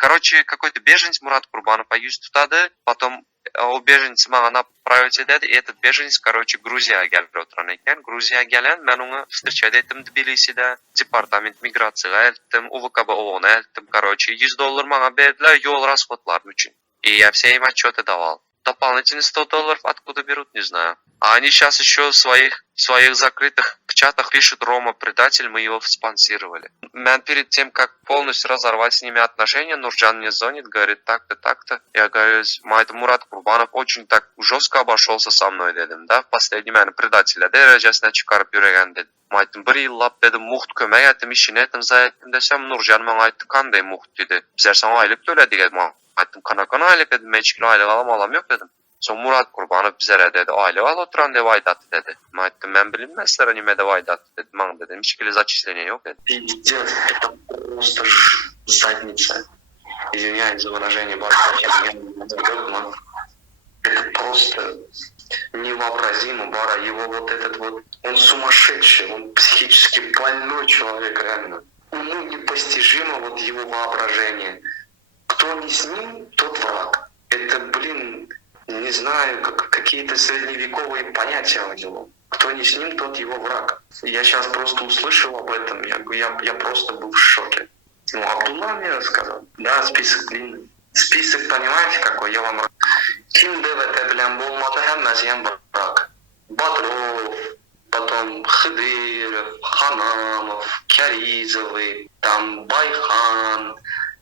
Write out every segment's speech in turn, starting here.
Короче, какой-то беженец Мурат Курбанов ayuz tutadi, потом u bеженец manga направить etadi, и этот беженец, короче, Грузияga kelib o'tirar ekan. Грузияga kelgan, men unga встречать etdim Tbilisida, департамент migratsiyaga aytdim, UVKB OON'a aytdim, короче, $100 manga berdilar yo'l расходlarim uchun. И я все им отчеты давал. Дополнительные $100 откуда берут, не знаю. А они сейчас еще в своих закрытых чатах пишут: Рома предатель, мы его спонсировали. Мен перед тем, как полностью разорвать с ними отношения, Нурджан мне звонит, говорит: так-то, так-то. Я говорю: это Мурат Курбанов очень так жестко обошелся со мной, dedim, да, в последний момент предателя дәрежесіне чықарып жүрген dedim. Айтым, бір еллап dedim, мұхт көмек ettim, işini ettim, zaten desem, Nurjan bana aytты, қандай мұхт dedi. Bizler sana aylık төлedi dedim. Aytdım, qanaqa aylık dedim, ben hiç aylık alam yok dedim. Son Murat Kurbanov bizlere dedi, aylık al oturan deb aydattı dedi. Ben aytdım, ben bilmem sizlere nime deb aydattı dedim. Bana dedim, hiç kili зачисления yok dedim. Пиздец, это просто задница. Извиняюсь за выражение, это просто невообразимо, Бара. Его вот этот вот, он сумасшедший, он психически больной человек, реально. Уму непостижимо вот его воображение. Кто не с ним, тот враг. Это, блин, не знаю, какие-то средневековые понятия у него. Кто не с ним, тот его враг. Я сейчас просто услышал об этом, я просто был в шоке. Ну, Абдулла мне рассказал. Да, список длинный. Список, понимаете, какой? Я вам... Ким ДВТ, блин, болмады, хэммазиям враг. Бодров, потом Хыдыров, Ханамов, Кяризовый, там Байхан,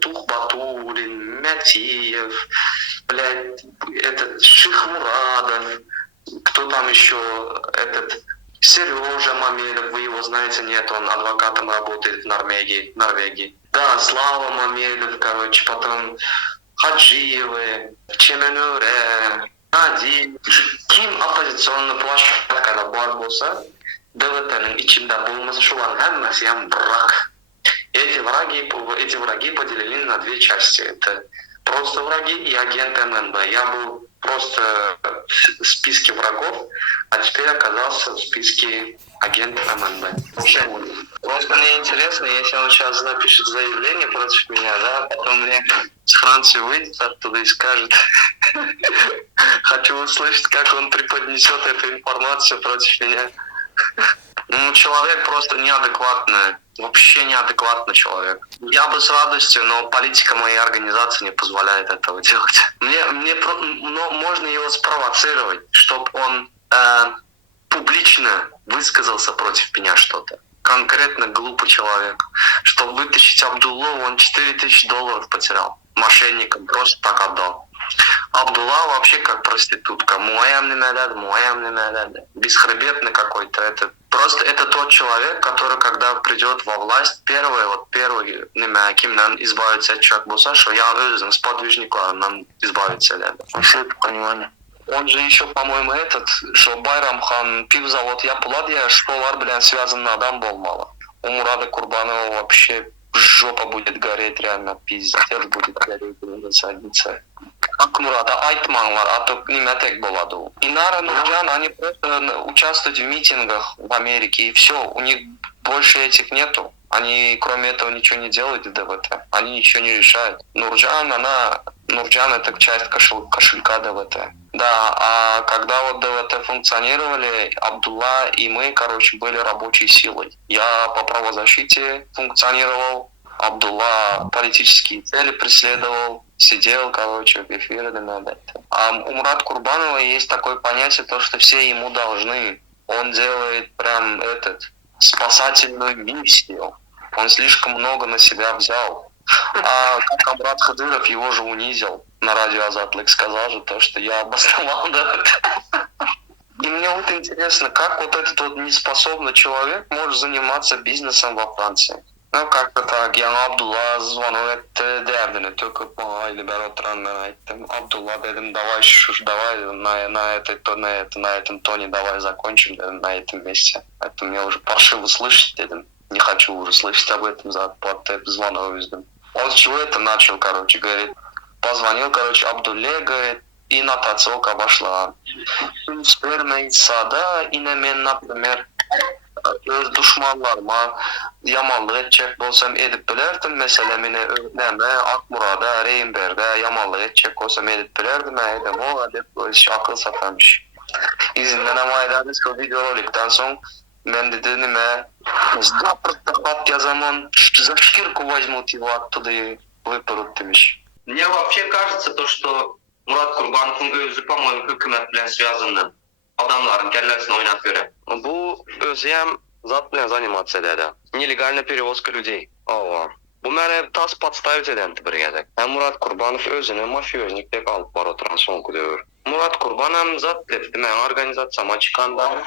Тухбатулин, Мятиев, блядь, этот Шихмурадов, кто там еще, этот Сережа Мамелев, вы его знаете, нет, он адвокатом работает в Норвегии. Да, Слава Мамелев, короче, потом Хаджиевы, Чеменюре, Нади. Ким оппозиционный площадкада бар болса, ДВТнің içinde болмаса шулар хәммәсе ям враг. Эти враги поделены на две части. Это просто враги и агент МНБ. Я был просто в списке врагов, а теперь оказался в списке агента МНБ. Просто мне интересно, если он сейчас напишет заявление против меня, да, потом мне с Франции выйдет оттуда и скажет: хочу услышать, как он преподнесет эту информацию против меня. Ну, человек просто неадекватный, вообще неадекватный человек. Я бы с радостью, но политика моей организации не позволяет этого делать. Но можно его спровоцировать, чтобы он публично высказался против меня что-то. Конкретно глупый человек. Чтобы вытащить Абдуллу, он $4000 потерял. Мошенникам просто так отдал. Абдулла вообще как проститутка. Бесхребетный какой-то. Это тот человек, который, когда придет во власть, первый, кимнан избавиться от человека буса, что я с подвижником избавиться. Что это понимание? Он же еще, по-моему, что Байрамхан пивзавод Япуладья, школар, блин, связан на адам был мало. У Мурада Курбанова вообще жопа будет гореть, реально, пиздец будет гореть, задница. Как Мурада айтманлар, а то ниметек болады. Инара, Нурджан, они просто участвуют в митингах в Америке, и все, у них больше этих нету. Они кроме этого ничего не делают в ДВТ. Они ничего не решают. Нурджан это часть кошелька ДВТ. Да, а когда вот ДВТ функционировали, Абдулла и мы, короче, были рабочей силой. Я по правозащите функционировал, Абдулла политические цели преследовал, сидел, короче, в эфире. А у Мурата Курбанова есть такое понятие, то, что все ему должны. Он делает прям спасательную миссию. Он слишком много на себя взял. А Камрат Хадыров его же унизил. На радио Азатлык сказал же то, что я обосновал, да. И мне вот интересно, как вот этот вот неспособный человек может заниматься бизнесом во Франции. Ну, как-то так. Я Абдулла звонил, дердini töküp aydı ben oturandan ayttım. Абдулла, dedim, давай на этом тоне давай закончим, dedim, на этом месте. Это мне уже паршиво слышать, dedim. Не хочу уже слышать об этом, под звонок издым. Он с чего это начал, короче, говорит, позвонил, короче, Абдулле, говорит, и нотационка обошла. Спермейца, да, и на мен, например, öz düşmanlarıma yamanlık edecek bolsam edip bilerdim. Mesela meni näme Akmurada, Reymber'de yamanlık edecek olsam edip bilerdim. Edem o dep akıl satamış. İzinden ama aylarda şu videorolikten soň men dedi nime pat yazamon, что за шкирку возьмут его оттуда и выпрут demiş. Мне вообще кажется то, что Murat Kurbanov'un özü по-моему hükümet bilen связаны. Adamların kellesini oynat göre. Bu özü hem zat bilen заниматься ededi. Нелегальная перевозка людей. Ава. Bu meni tas подставить edenti bir gezek. Hem Murat Kurbanov özünü mafiyoznik dep alıp bar oturan soňky döwür. Murat Kurbanov zat depdi men organizatsiyama çykanda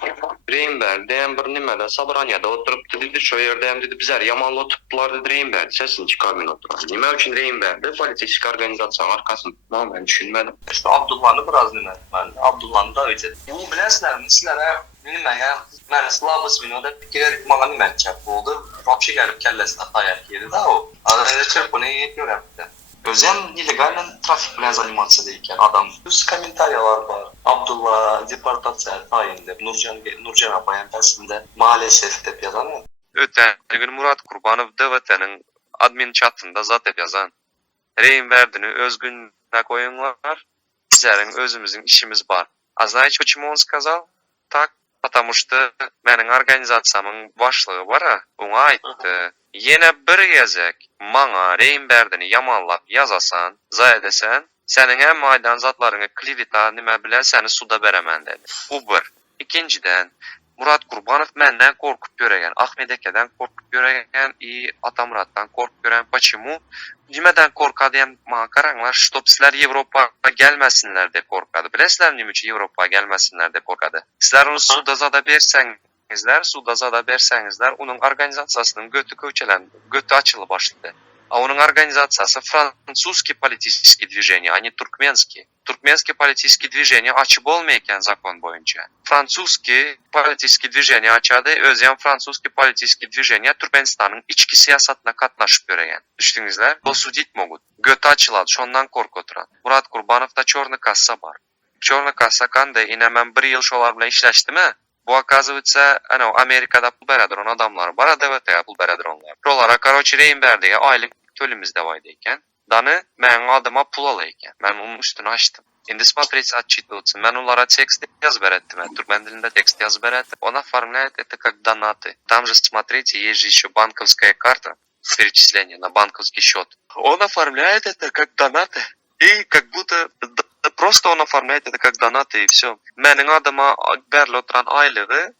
Reymber'de bir nimede Sabranya'da oturup dedi şu yerde hem dedi bizler yamanlı tuttular dedi Reymber sesini çıkarmayın oturan. Nime üçün Reymber'de politik organizasyon arkasını tutmam ben düşünmedim. İşte Abdullah'ını biraz dinletmeli. Abdullah'ını da öyle. Bu bilesizler, sizlere bilmegen, ben Slavos Vino da fikir bana nime çap oldu. Вообще gelip kellesine dayak yedi da o. Adamlar çırp bunu yapıyor hepte. Özem illegal trafik bilen zalimatsa deyken adam. Üst komentaryalar var. Abdullah deportasiya tayinli. Nurcan Abayan tersinde maalesef dep yazan. Öten gün Murat Kurbanov DVT'nin admin chatında zat hep yazan. Reymber'dini öz gününe koyunlar. Bizlerin özümüzün işimiz var. А знаете, почему он сказал? Так, потому что menin organizatsiyamın başlığı var ha, ona aytdı. Yine bir gezek maňa Reymber'dini yamanlap yazasan, zay desen, senin hem aydan zatlarını klivita nime bilen seni suda beremen dedi. Bu bir. İkinciden, Murat Kurbanov menden korkup göregen, Ahmet Eke'den korkup göregen, Atamurat'tan korkup göregen. Почему? Nimeden korkadı hem maňa karanglar, stop sizler Yevropa'ya gelmesinler de korkadı. Bilesizler nime üçin Yevropa'ya gelmesinler de korkadı. Sizler onu suda zada bersengizler, onun organizasyasının götü açılı başladı. А onun организациясы французский политический движение, а не туркменский. Туркменский политический движение açı bolmayken zakon boyunca. Французский политический движение açadı, özyen французский политический движение Türkmenistan'ın içki siyasatına katnaşıp göregen. Düştüňizler? Osudit mogut. Götü açıladı, şondan korku oturan. Murat Kurbanov'da çorny kassa var. Çorny kassa kanday, ine men 1 ýyl şolar bilen işleşdimi? Bu оказывается, Amerika'da pul beredron adamlar var, DVT'ye pul beredronlar. Rolara, короче, Reymber'dege aylık tölümizde vaydayken, danı men adıma pul alayken. Men onun üstünü açtım. Endi смотреть отчитываться. Men onlara tekst yazıp berettim. Türkmen dilinde tekst yazıp berettim. Он оформляет это как донаты. Там же, смотрите, есть же еще банковская карта с перечислением на банковский счет. Он оформляет это как донаты. И как будто просто он оформляет это как донаты и все. Menin adıma berli oturan aylığı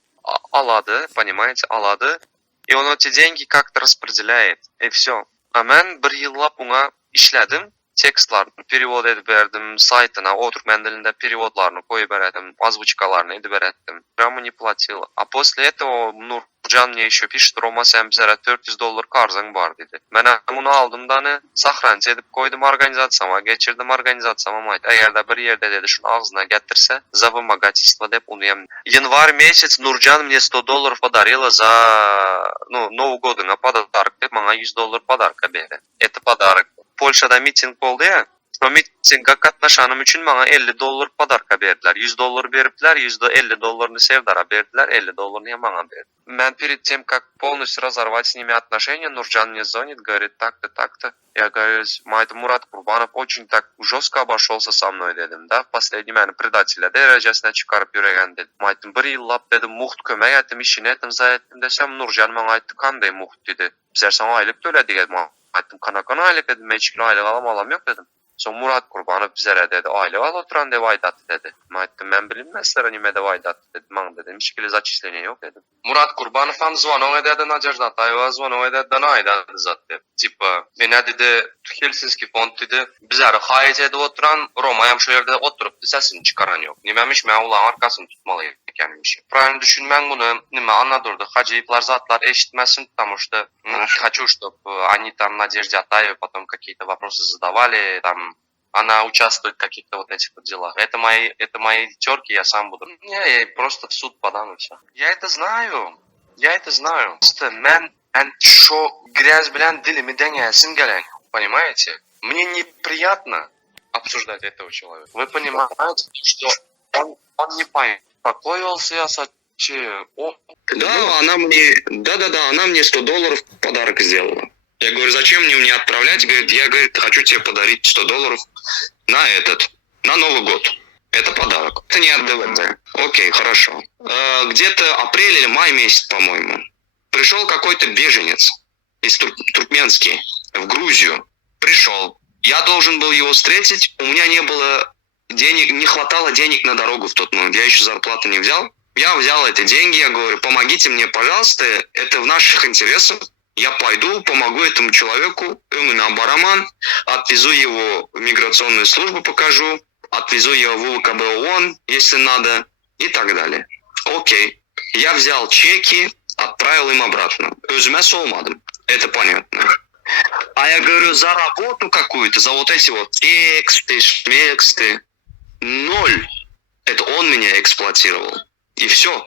aladı, понимаете, aladı. И он эти деньги как-то распределяет. И все. А men 1 yıllap ona işledim. Tekstlarını perevod edip verdim saytına, o Türkmen dilinde perivodlarını koyup verdim, озвучкаларını edip verdim. Прямо не платил. А после этого Nurcan мне еще пишет, Roma sen bizlere $400 karzın var dedi. Ben bunu aldım da ne sahranç edip koydum organizatsiyama, geçirdim organizatsiyama. Eğer de bir yerde dedi şunu ağzına getirse, за вымогательство деп onu yem. Январь месяц Nurcan мне $100 подарила за Новый годыңа подарок деп мага $100 подарка берdi. Это подарок. Polşa'da miting oldu ya. O mitinge katnaşanım üçün bana $50 padarka berdiler. $100 beripdiler, $50'ını Sevdar'a berdiler, $50'ını ya bana berdi. Ben перед тем, как полностью разорвать с ними отношения, Нуржан мне звонит, говорит, так-то. Я говорю, Мурат Курбанов очень так жестко обошелся со мной dedim da. Последний meni предателя derecesine çıkarıp yüregen dedim. Aytım, 1 yıllap dedim, muht kömek ettim, işini ettim, zay ettim desem, Nurcan bana aytı, kanday muht dedi. Bizler sana aylık töledik dedim. Aytım, kana aylık dedim, meçhul aylık alam yok dedim. Son Murat Kurbanov bizlere dedi, aylık al oturan dev aydatı dedi. Aytım, ben bilinmezler nime dev aydatı dedim. Ben dedim, hiçbir zachисление yok dedim. Murat Kurbanov ham звонок ededi, Надежда Атаева звонок ededi, dana aydadı zat dedi. Tipa, beni dedi, Helsinki fond dedi, bizlere hayet edip oturan, Roma hem şu yerde oturup sesini çıkaran yok. Nimemiş, ben ulan arkasını tutmalıyım. Правильно düşünmen bunu, nime anladırdı, hacıyıplar zatlar eşitmesin, потому что хочу, чтобы они там Надежде Атаевой потом какие-то вопросы задавали, там, она участвует в каких-то вот этих вот делах. Это мои терки, я сам буду. Я просто в суд подам и все. Я это знаю. Просто мен шо грязь, dilimi dengesin gelen, понимаете? Мне неприятно обсуждать этого человека. Вы понимаете, что он не поймет. Какой он саясат Да, она мне $100 в подарок сделала. Я говорю, зачем мне отправлять? Говорит, я, говорит, хочу тебе подарить $100 на Новый год. Это подарок. Это не от ДВД. Окей, хорошо. Где-то апрель или май месяц, по-моему, пришел какой-то беженец из Туркменский в Грузию. Пришел. Я должен был его встретить. У меня не было денег, не хватало денег на дорогу в тот момент. Я еще зарплату не взял. Я взял эти деньги, я говорю, помогите мне, пожалуйста, это в наших интересах. Я пойду, помогу этому человеку, на Бараман, отвезу его в миграционную службу, покажу, отвезу его в УВКБ ООН, если надо, и так далее. Окей. Я взял чеки, отправил им обратно. Özüme solmadım. Это понятно. А я говорю, за работу какую-то, за вот эти вот тексты, шмексты, 0. Это он меня эксплуатировал. И все.